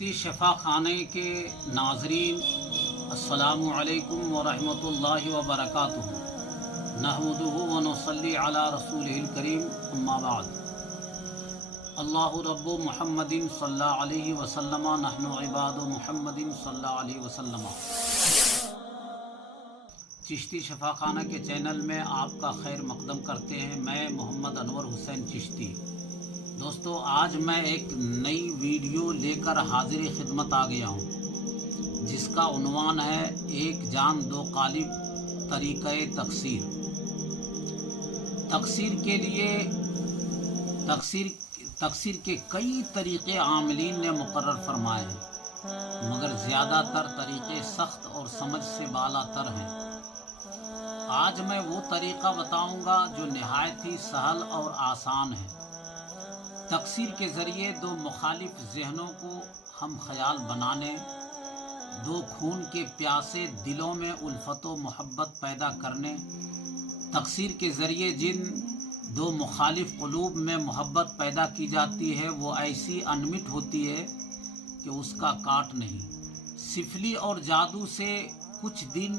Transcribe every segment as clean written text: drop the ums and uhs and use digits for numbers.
चिश्ती शफ़ा खाने के नाज़रीन अस्सलामु अलैकुम व रहमतुल्लाहि व बरकातुहू। नहमदुहु व नुसल्ली अला रसूलिहिल करीम, अम्मा बाद। अल्लाहु रब्बु मुहम्मदिन सल्लल्लाहु अलैहि वसल्लम, नहनु इबादु मुहम्मदिन सल्लल्लाहु अलैहि वसल्लम। चिश्ती शफ़ा खाना के चैनल में आपका खैर मकदम करते हैं। मैं मोहम्मद अनवर हुसैन चिश्ती। दोस्तों, आज मैं एक नई वीडियो लेकर हाजिर खिदमत आ गया हूँ, जिसका उन्वान है एक जान दो कालिब तरीक़े तकसीर। तकसीर के कई तरीक़े आमिलीन ने मुकर्रर फरमाए हैं, मगर ज़्यादातर तरीक़े सख्त और समझ से बालातर हैं। आज मैं वो तरीक़ा बताऊंगा जो नहायत ही सहल और आसान है। तकसीर के ज़रिए दो मुखालिफ जहनों को हम ख्याल बनाने, दो खून के प्यासे दिलों में उल्फत व मोहब्बत पैदा करने, तकसीर के ज़रिए जिन दो मुखालिफ क़ुलूब में मोहब्बत पैदा की जाती है वो ऐसी अनमिट होती है कि उसका काट नहीं। सिफली और जादू से कुछ दिन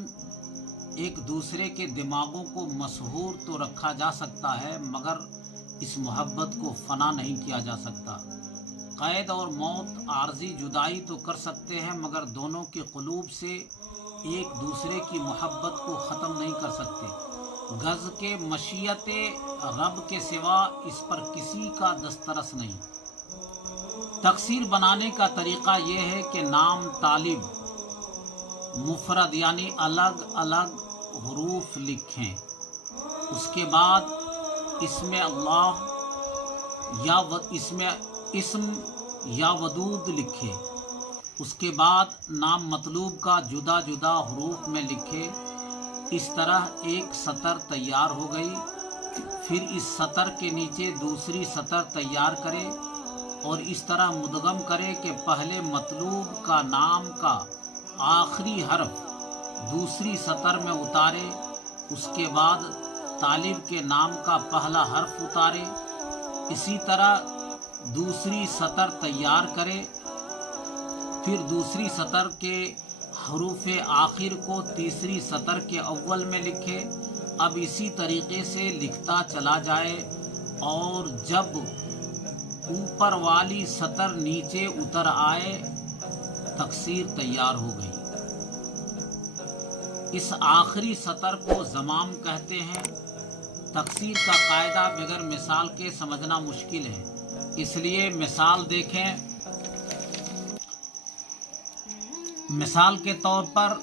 एक दूसरे के दिमागों को मशहूर तो रखा जा सकता है, मगर इस मोहब्बत को फना नहीं किया जा सकता। कैद और मौत आर्जी जुदाई तो कर सकते हैं, मगर दोनों के क़ुलूब से एक दूसरे की मोहब्बत को ख़त्म नहीं कर सकते। गज़ के मशीयते रब के सिवा इस पर किसी का दस्तरस नहीं। तकसीर बनाने का तरीक़ा ये है कि नाम तालिब मुफरद यानी अलग अलग हरूफ लिखें। उसके बाद इसमें अल्लाह इसमें इस्म या वदूद लिखे। उसके बाद नाम मतलूब का जुदा जुदा हरूफ में लिखे। इस तरह एक सतर तैयार हो गई। फिर इस सतर के नीचे दूसरी सतर तैयार करे और इस तरह मुदगम करे कि पहले मतलूब का नाम का आखिरी हर्फ दूसरी सतर में उतारे। उसके बाद तालिब के नाम का पहला हर्फ उतारे। इसी तरह दूसरी सतर तैयार करे। फिर दूसरी सतर के हरूफ आखिर को तीसरी सतर के अव्वल में लिखे। अब इसी तरीके से लिखता चला जाए और जब ऊपर वाली सतर नीचे उतर आए, तकसीर तैयार हो गई। इस आखिरी सतर को ज़माम कहते हैं। तकसीर का कायदा बगैर मिसाल के समझना मुश्किल है, इसलिए मिसाल देखें। मिसाल के तौर पर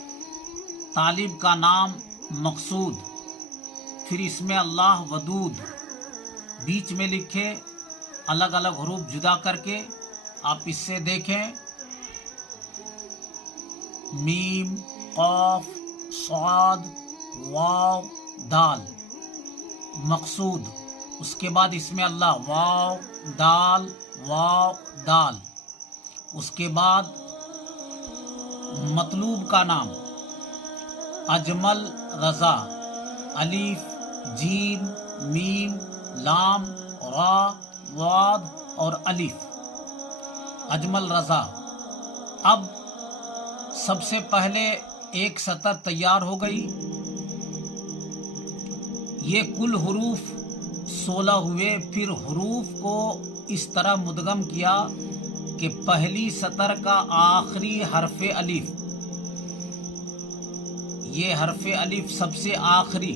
तालिब का नाम मकसूद, फिर इसमें अल्लाह वदूद बीच में लिखे, अलग अलग हरूफ जुदा करके। आप इससे देखें, मीम, क़ाफ, साद, वाव, दाल, मकसूद। उसके बाद इसमें अल्लाह, वाव दाल, वाव दाल। उसके बाद मतलूब का नाम अजमल रज़ा, अलीफ, जीम, मीम, लाम, रा, वाद और अलीफ, अजमल रज़ा। अब सबसे पहले एक सतर तैयार हो गई। ये कुल हरूफ 16 हुए। फिर हरूफ को इस तरह मुदगम किया कि पहली सतर का आखिरी हरफ अलिफ, ये हरफ अलिफ सबसे आखिरी,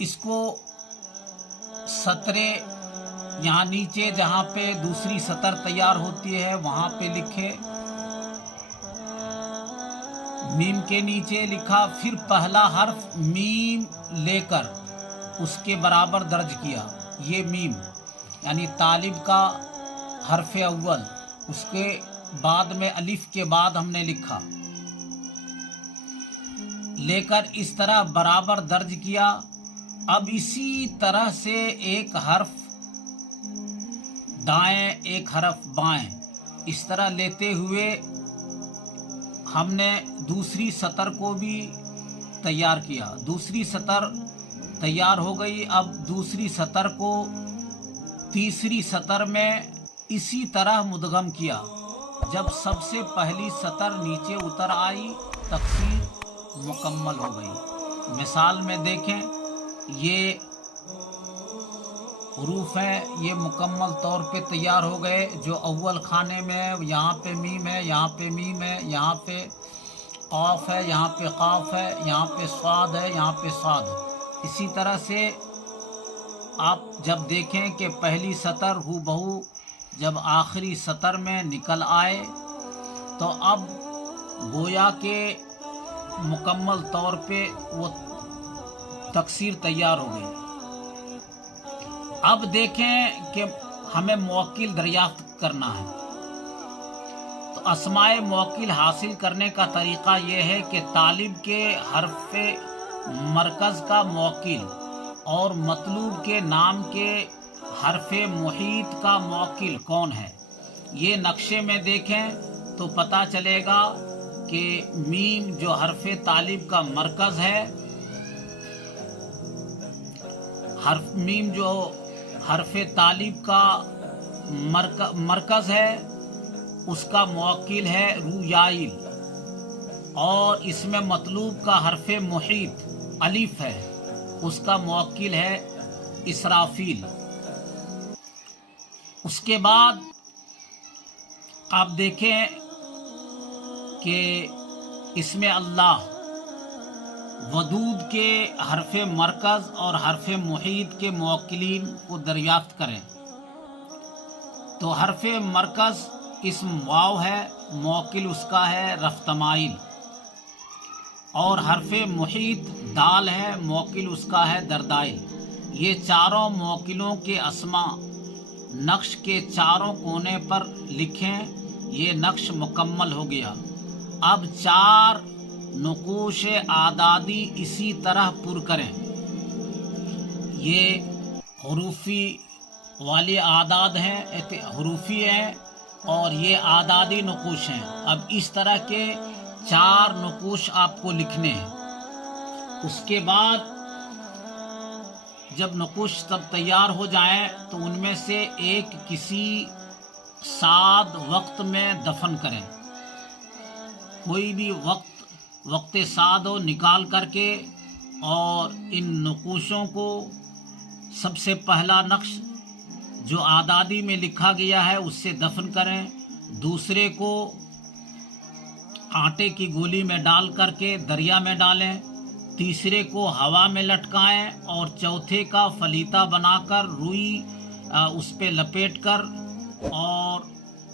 इसको सतरे यहाँ नीचे जहाँ पे दूसरी सतर तैयार होती है वहाँ पे लिखे। मीम के नीचे लिखा। फिर पहला हर्फ मीम लेकर उसके बराबर दर्ज किया। ये मीम यानी तालिब का हर्फ अव्वल। उसके बाद में अलिफ के बाद हमने लिखा, लेकर इस तरह बराबर दर्ज किया। अब इसी तरह से एक हर्फ दाएं, एक हर्फ बाएं, इस तरह लेते हुए हमने दूसरी सतर को भी तैयार किया। दूसरी सतर तैयार हो गई। अब दूसरी सतर को तीसरी सतर में इसी तरह मुदगम किया। जब सबसे पहली सतर नीचे उतर आई, तकसीर मुकम्मल हो गई। मिसाल में देखें, ये हरूफ हैं, ये मुकम्मल तौर पे तैयार हो गए। जो अव्वल खाने में है, यहाँ पे मीम है, यहाँ पे मीम है, यहाँ पे क़ाफ है, यहाँ पे क़ाफ है, यहाँ पे स्वाद है, यहाँ पे स्वाद है। इसी तरह से आप जब देखें कि पहली सतर हूबहू जब आखिरी सतर में निकल आए, तो अब गोया के मुकम्मल तौर पे वो तकसीर तैयार हो गई। अब देखें कि हमें मौकिल दरियाफ्त करना है। तो अस्माए मौकिल हासिल करने का तरीक़ा ये है कि तालिब के हर्फ़े मरकज़ का मौकिल और मतलूब के नाम के हर्फ़े मुहीत का मौकिल कौन है। ये नक्शे में देखें तो पता चलेगा कि मीम जो हर्फ़े तालिब का मरकज़ है, मीम जो हर्फ़े तालिब का मरकज़ है, उसका मौकिल है रुयाइल, और इसमें मतलूब का हर्फ़े मुहीत अलिफ है, उसका मौकिल है इसराफील। उसके बाद आप देखें कि इसमें अल्लाह वदूद के हर्फ़े मरकज़ और हर्फ़े मुहीत के मौकिलीन को दरियाफ्त करें। तो हर्फ़े मरकज़ इस्म वाव है, मौकिल उसका है रफ्तमाइल, और हर्फ़े मुहीत दाल है, मौकिल उसका है दरदाइल। ये चारों मौकिलों के अस्मा नक्श के चारों कोने पर लिखें। ये नक्श मुकम्मल हो गया। अब 4 नुकूश आदादी इसी तरह पुर करें। ये हरूफी वाले आदाद हैं, हरूफी हैं, और ये आदादी नुकूश हैं। अब इस तरह के 4 नुकूश आपको लिखने हैं। उसके बाद जब नकुश तब तैयार हो जाएं तो उनमें से एक किसी साद वक्त में दफन करें। कोई भी वक्त साद हो निकाल करके, और इन नकुशों को सबसे पहला नक्श जो आदादी में लिखा गया है उससे दफन करें। दूसरे को आटे की गोली में डाल करके दरिया में डालें। तीसरे को हवा में लटकाएं, और चौथे का फलीता बनाकर रुई उस पे लपेट कर, और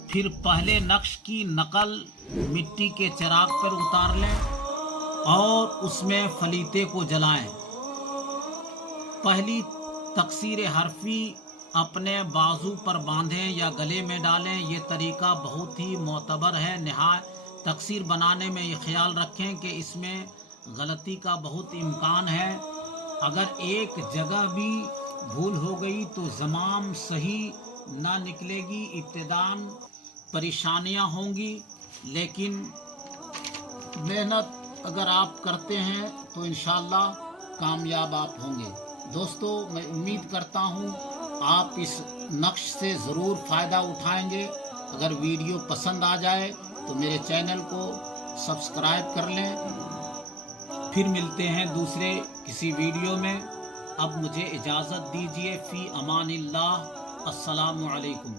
फिर पहले नक्श की नकल मिट्टी के चिराग पर उतार लें और उसमें फलीते को जलाएं। पहली तकसीर हरफी अपने बाजू पर बांधें या गले में डालें। ये तरीका बहुत ही मोतबर है। तकसीर बनाने में ये ख्याल रखें कि इसमें गलती का बहुत इम्कान है। अगर एक जगह भी भूल हो गई तो ज़माम सही ना निकलेगी, इब्तिदान परेशानियां होंगी, लेकिन मेहनत अगर आप करते हैं तो इंशाअल्लाह कामयाब आप होंगे। दोस्तों, मैं उम्मीद करता हूँ आप इस नक्श से ज़रूर फ़ायदा उठाएंगे। अगर वीडियो पसंद आ जाए तो मेरे चैनल को सब्सक्राइब कर लें। फिर मिलते हैं दूसरे किसी वीडियो में। अब मुझे इजाज़त दीजिए। फ़ी अमानिल्लाह। अस्सलामु अलैकुम।